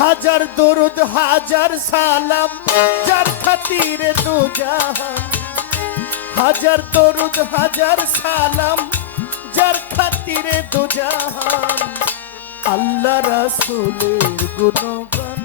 হাজার দরুদ, হাজার সালাম, যার খাতিরে দু হাজার দরুদ, হাজার সালাম, যার খাতিরে দু আল্লাহ রাসূলের গুণগান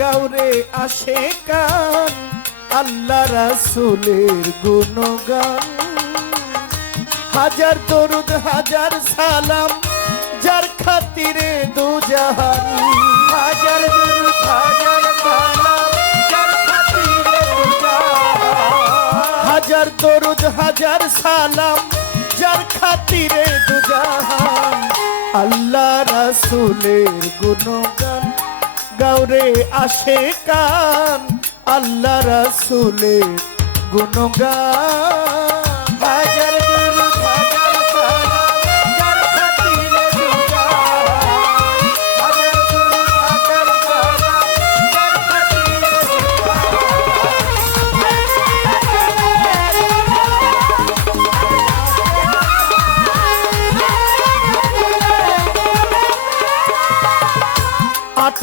গাউরে আসে কান আল্লাহ রাসূলের গুণগান। হাজার দরুদ, হাজার সালাম, যার খাতিরে দু জাহান। হাজার দরুদ হাজার সালাম যার খাতিরে দু জাহান হাজার দরুদ, হাজার সালাম, যার খাতিরে দু জাহান আল্লাহ রাসূলের গুণগান গাউরে আসে কান আল্লাহ রাসূলের গুণগান।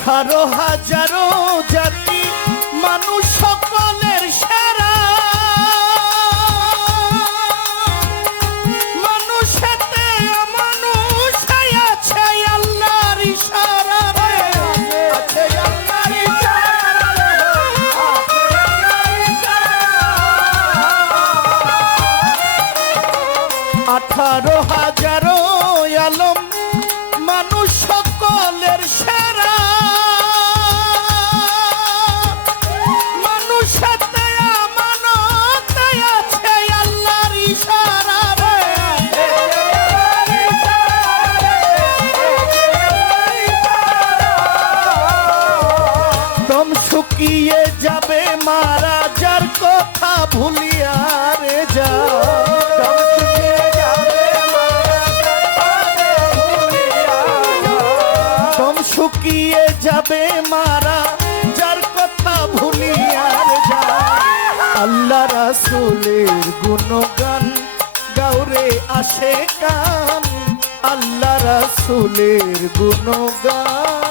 আঠারো হাজারো জাতি, মানুষ সকলের সেরা। মানুষেতে মানুষ আছে আল্লাহর ইশারা রে। আছে আল্লাহর ইশারা শুকিয়ে যাবে মারা যার কথা ভুলিয়া রে যা। শুকিয়ে যাবে মারা যার কথা ভুলিয়া রে যা। আল্লাহ রাসূলের গুণগান গাউরে আসে কান। আল্লাহ রাসূলের গুণগান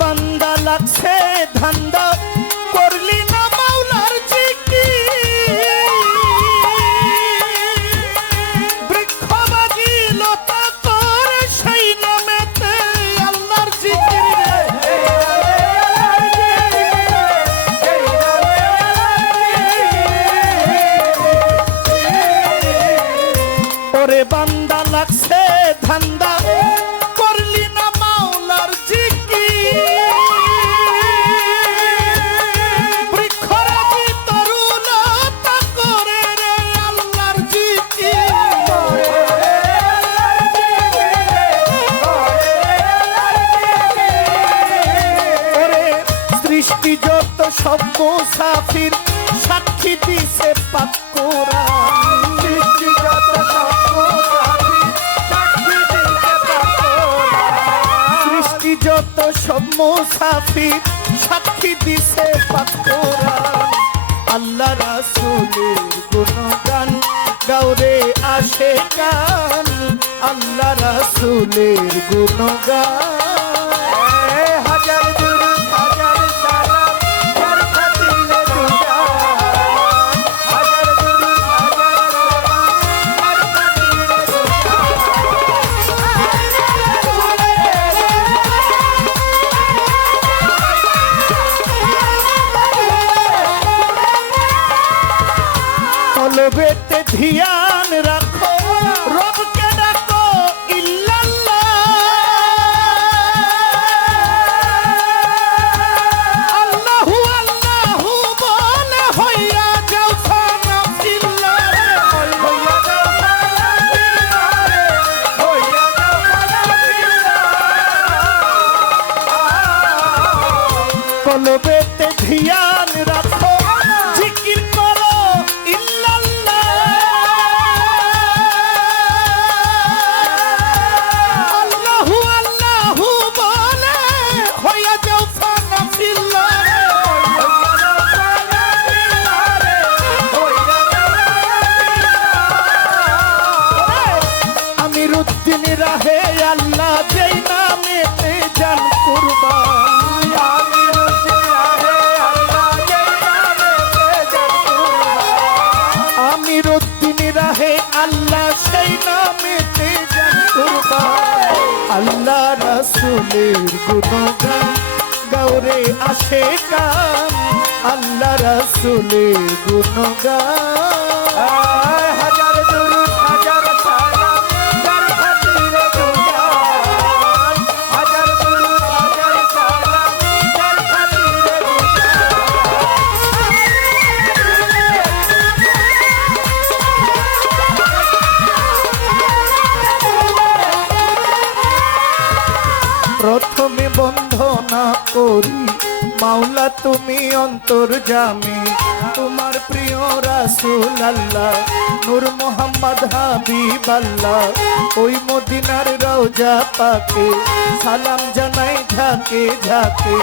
বান্দা লাগছে, ধান্দা। করলি না মাওলার জিকি বৃক্ষ বাজি লতা করে সেই নামেতে আল্লাহর জিকির ওরে বান্দা লাগছে, ধান্দা। সব মুসাফির সাক্ষী দিছে পাক কোরআন। সৃষ্টি যত সব মুসাফির সাক্ষী দিছে পাক কোরআন। সৃষ্টি যত সব মুসাফির সাক্ষী দিছে পাক কোরআন। আল্লাহ রাসূলের গুণগান গাউরে আসে গান। আল্লাহ রাসূলের গুণগান। কলবেতে ধিয়ান রাখো। রবকে ডাকো আল্লাহু আল্লাহু বলে হইয়া যাও রাসূলের গান গৌরে আসে গান আল্লাহ রাসুলের গুণগান। করি। মাওলা, তুমি অন্তর জামি। তোমার প্রিয় রাসুল আল্লাহ নূর মোহাম্মদ হাবিব আল্লাহ ওই মদিনার রওজা পাকে, সালাম জানাই ঝাঁকে ঝাঁকে।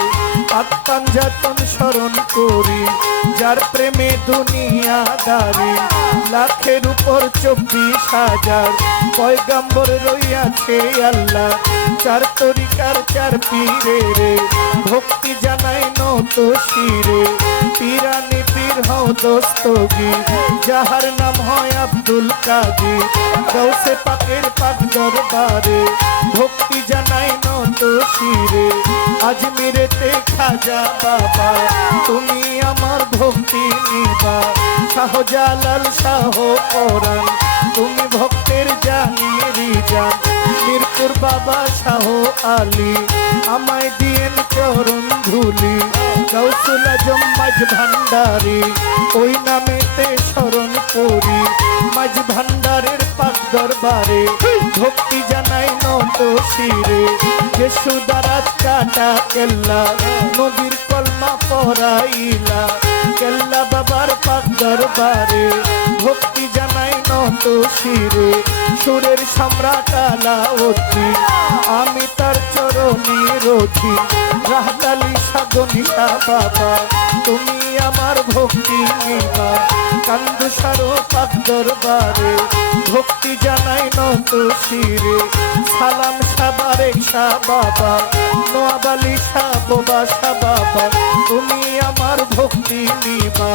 আত্মান যাতন স্মরণ করি। যার প্রেমে দুনিয়া দারি, লাখের উপর চব্বিশ হাজার পয়গাম্বর রইয়াছে আল্লাহ। চার তরিকার চার পীরে রে, ভক্তি জানাই নত শিরে। পীরানি পীর হও দোস্তগি যাহার নাম হয় আব্দুল কাদির। গৌসে পাকের পাক দরবারে, ভক্তি জানাই নত শিরে। আজমিরেতে খাজা বাবা। তুমি আমার ভক্তি নিবা। শাহজালাল শাহ পরাণ তুমি ভক্তের জানি রিজান মিরপুর বাবা শাহ আলী। আমায় দিয়েন চরণ ধুলি। গৌসুল আজম মাঝ ভান্ডারি। ওই নামেতে স্মরণ করি। মাঝ ভান্ডারের পাক দরবারে। ভক্তি জানাই নত শিরে। যেসু দারাত কাটা কেল্লা, নদীর কলমা পরাইলা। কেল্লা বাবার পাক দরবারে ভক্তি জানাই শিরে। সুরের সম্রাট আলাউদ্দিন, আমি তার চরণী রথি রাহতালি সাগনিকা বাবা, তুমি আমার ভক্তি নিবা কান্দু সারো পাক দরবারে, ভক্তি জানাই নত শিরে। সালাম সাবারে শাহ বাবা, নোয়াবালি বোবা শাহ বাবা, তুমি আমার ভক্তি নিবা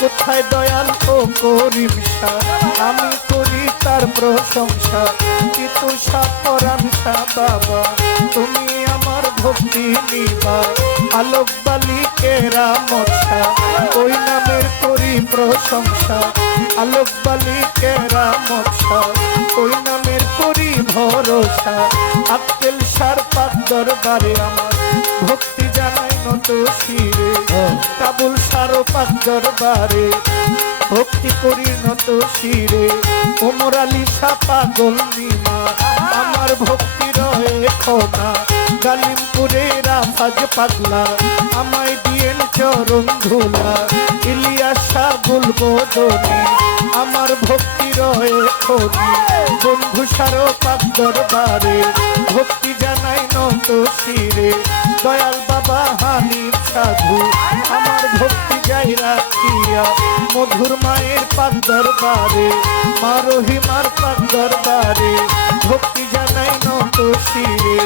কোথায় দয়াল ও করিম আমি করি তার প্রশংসা। কিন্তু সাপরান শাহ বাবা, তুমি আমার ভক্তি নিবা আলোক বালি কেরা মশা ওই নামের করি প্রশংসা, আলোক বালি কেরা মশা ওই নামের করি ভরসা। আক্কেল সার পাক দরবারে আমার ভক্তি জানাই নত শিরে, কাবুল সারো পাক দরবারে ভক্তি করি নত শিরে। ওমর আলী শাহ পাগল নিমা, আমার ভক্তি রয়ে খোনা গালিমপুরে রাফাজ পাগলা, আমায় দিয়েন চরণ ধুলা। ইলিয়াসা শাহ ধরে আমার ভক্তি রয়ে খনি। বন্ধু সারো পাক দরবারে, ভক্তি জানাই নন্দ শিরে। দয়াল হানিফ সাধু। আমার ভক্তি যাই রাখিয়া মধুর মায়ের পাক দরবারে, মা রহিমার পাক দরবারে, ভক্তি জানাই নত শিরে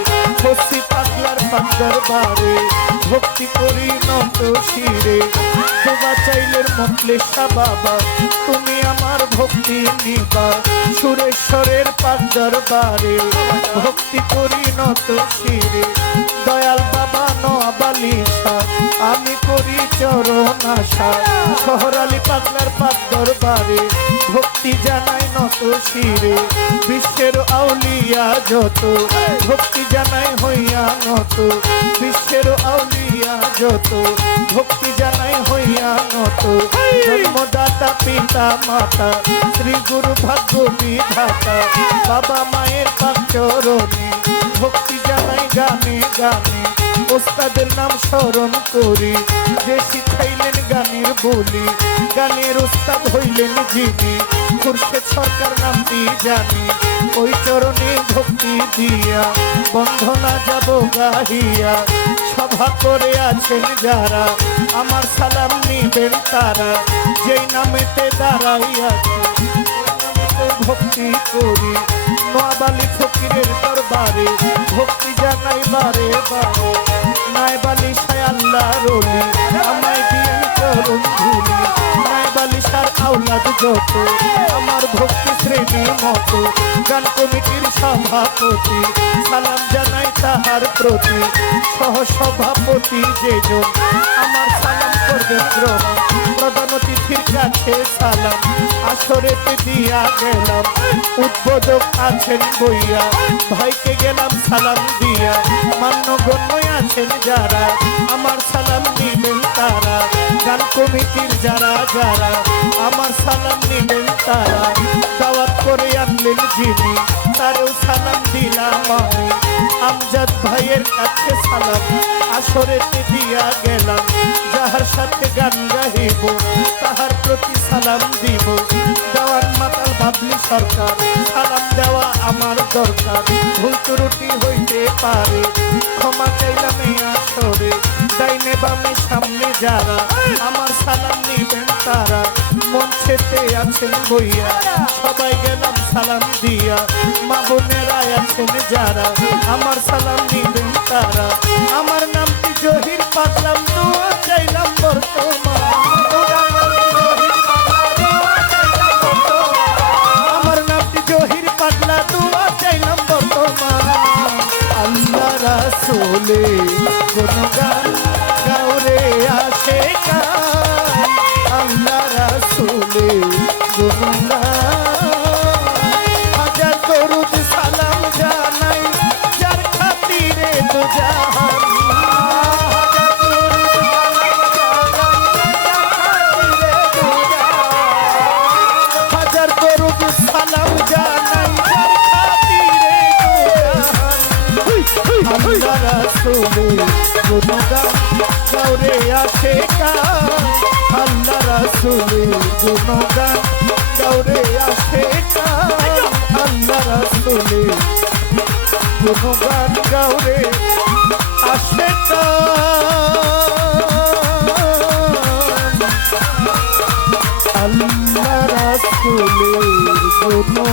খসি পাগলার পাক দরবারে, ভক্তি করি নত শিরে। জবা চাইলের মকলেশা বাবা তুমি আমার ভক্তি নিবা সুরেশ্বরের পাক দরবারে ভক্তি করি নত শিরে দয়াল বাবা নোয়াবালিশা আমি করি চরণ আশা শহরালি পাগলার পাক দরবারে ভক্তি জানাই নত শিরে বিশ্বের আউলিয়া যত। ভক্তি জানাই হইয়া নত বিশ্বের আউলিয়া যত। ভক্তি জানাই হইয়া নত জন্মদাতা পিতা মাতা। শ্রী গুরু ভাগ্য বিধাতা, বাবা মায়ের পাক চরণে, ভক্তি জানাই গানে গানে, ওস্তাদের নাম স্মরণ করি, যে শিখাইলেন গানের বলি, গানের ওস্তাদ হইলেন যিনি খুরশেদ সরকার নামটি জানি, ওই চরণে ভক্তি দিয়া, বন্ধনা যাব গাহিয়া সভা করে আছেন যারা, আমার সালাম নিবেন তারা, যেই নামেতে দাঁড়াইয়াছে ভক্তি করি নোয়াবালি ফকিরের দরবারে, ভক্তি জানাই বারে বারে নাইবালি সায় আল্লাহ রলি আমায় দিয়ে চরণ ধুলি বালিশার আওলাদ যত, আমার ভক্তি শ্রেণি মতো, গান কমিটির সভাপতি, সালাম জানাই তাহার প্রতি সহ সভাপতি যেজন আমার সালাম করবেন গ্রহণ প্রধান অতিথির কাছে সালাম আসরেতে দিয়া গেলাম, উদ্বোধক আছেন বইয়া, ভাইকে গেলাম সালাম দিয়া মান্যগণ্য আছেন যারা, আমার কমিটির যারা যারা আমার সালাম নিলেন তারা, দাওয়াত করে আনলেন যিনি, তারও সালাম দিলাম আমি। আমজাদ ভাইয়ের কাছে সালাম, আসরেতে দিয়া গেলাম, যাহার সাথে গান গাহিব তাহার প্রতি সালাম দিব। দেওয়ার মাতাল বাবলি সরকার, সালাম দেওয়া আমার দরকার। ভুল ত্রুটি হইতে পারে, ক্ষমা চাইলাম আসরে ডাইনে বামে সামনে যারা, আমার সালাম নিবেন তারা। মঞ্চেতে আছেন বইয়া সবাই গেলাম সালাম দিয়া। মা বোনেরা আছেন যারা, আমার সালাম নিবেন তারা। আমার নামটি জহির পাতলাম, দোয়া চাইলাম বর্তমান দৌড়ে আসে আল্লাহ রাসুলে কোনো গান গাউরে আসে আল্লাহ রাসুলের কোনো